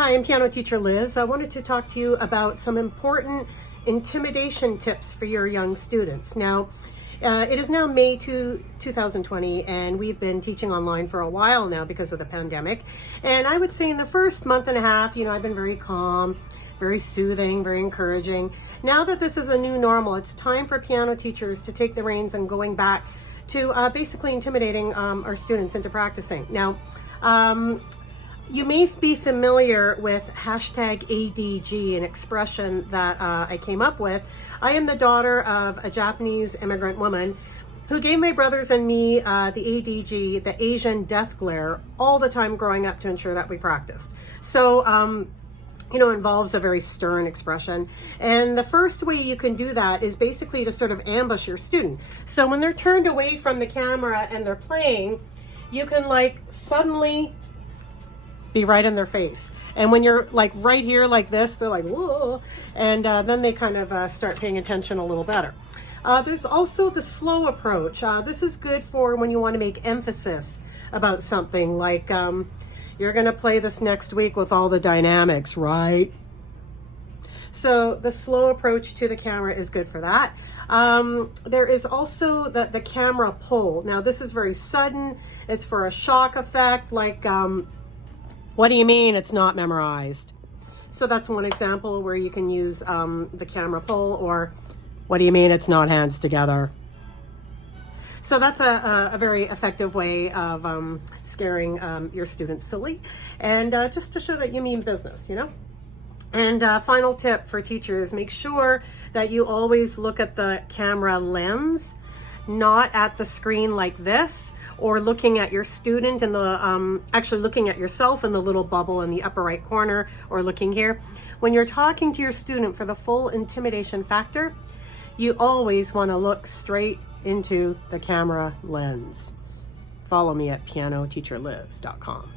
Hi, I'm piano teacher Liz. I wanted to talk to you about some important intimidation tips for your young students. Now, it is now May 2020, and we've been teaching online for a while now because of the pandemic. And I would say in the first month and a half, I've been very calm, very soothing, very encouraging. Now that this is a new normal, it's time for piano teachers to take the reins and going back to basically intimidating our students into practicing. Now, you may be familiar with hashtag ADG, an expression that I came up with. I am the daughter of a Japanese immigrant woman who gave my brothers and me the ADG, the Asian death glare, all the time growing up to ensure that we practiced. So, involves a very stern expression. And the first way you can do that is basically to sort of ambush your student. So when they're turned away from the camera and they're playing, you can suddenly be right in their face. And when you're right here like this, they're like, whoa, and then they kind of start paying attention a little better. There's also the slow approach. This is good for when you want to make emphasis about something, like you're going to play this next week with all the dynamics, right? So the slow approach to the camera is good for that. There is also the camera pull. Now this is very sudden. It's for a shock effect, what do you mean it's not memorized? So that's one example where you can use the camera pull, or what do you mean it's not hands together? So that's a very effective way of scaring your students silly, and just to show that you mean business, And final tip for teachers, make sure that you always look at the camera lens, not at the screen like this, or looking at your student in the, actually looking at yourself in the little bubble in the upper right corner, or looking here. When you're talking to your student for the full intimidation factor, you always want to look straight into the camera lens. Follow me at pianoteacherliz.com.